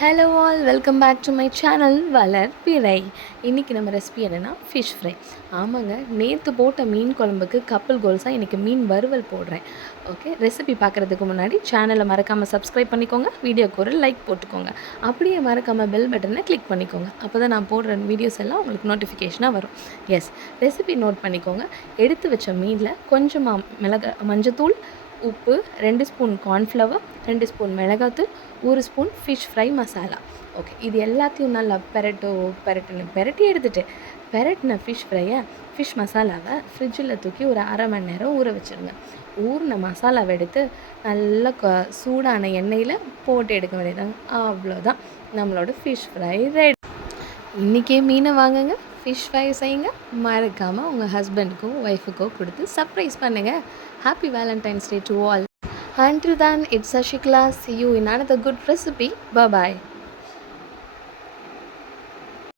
Hello all welcome back to my channel Valarpirai. இன்றைக்கி நம்ம recipe என்னென்னா ஃபிஷ் ஃப்ரை. ஆமாங்க, நேற்று போட்ட மீன் குழம்புக்கு கப்பல் கோல்ஸாக இன்றைக்கி மீன் வறுவல் போடுறேன். ஓகே, ரெசிபி பார்க்குறதுக்கு முன்னாடி சேனலை மறக்காமல் சப்ஸ்கிரைப் பண்ணிக்கோங்க, வீடியோக்கு ஒரு லைக் போட்டுக்கோங்க, அப்படியே மறக்காமல் பெல் பட்டனை கிளிக் பண்ணிக்கோங்க. அப்போ தான் நான் போடுற வீடியோஸ் எல்லாம் உங்களுக்கு நோட்டிஃபிகேஷனாக வரும். எஸ், ரெசிபி நோட் பண்ணிக்கோங்க. எடுத்து வச்ச மீனில் கொஞ்சமாக மஞ்சத்தூள், உப்பு, 2 ஸ்பூன் கார்ன்ஃப்ளவர், 2 ஸ்பூன் மிளகாத்தூள், 1 spoon fish fry masala. Okay, இது எல்லாத்தையும் நல்லா பெரட்டி எடுத்துகிட்டு பெரட்டின ஃபிஷ் ஃப்ரையை ஃபிஷ் மசாலாவை ஃப்ரிட்ஜில் தூக்கி ஒரு அரை மணி நேரம் ஊற வச்சுருங்க. ஊறின மசாலாவை எடுத்து நல்லா சூடான எண்ணெயில் போட்டு எடுக்க வேண்டியதாங்க. அவ்வளோதான், நம்மளோட ஃபிஷ் ஃப்ரை ரெடி. இன்றைக்கே மீனை வாங்குங்க, ஃபிஷ் ஃப்ரை செய்யுங்க, மறக்காமல் உங்கள் ஹஸ்பண்டுக்கோ ஒய்ஃபுக்கோ கொடுத்து சர்ப்ரைஸ் பண்ணுங்கள். Happy Valentine's Day to all. Until then, it's Ashikla. See you in another good recipe. Bye-bye.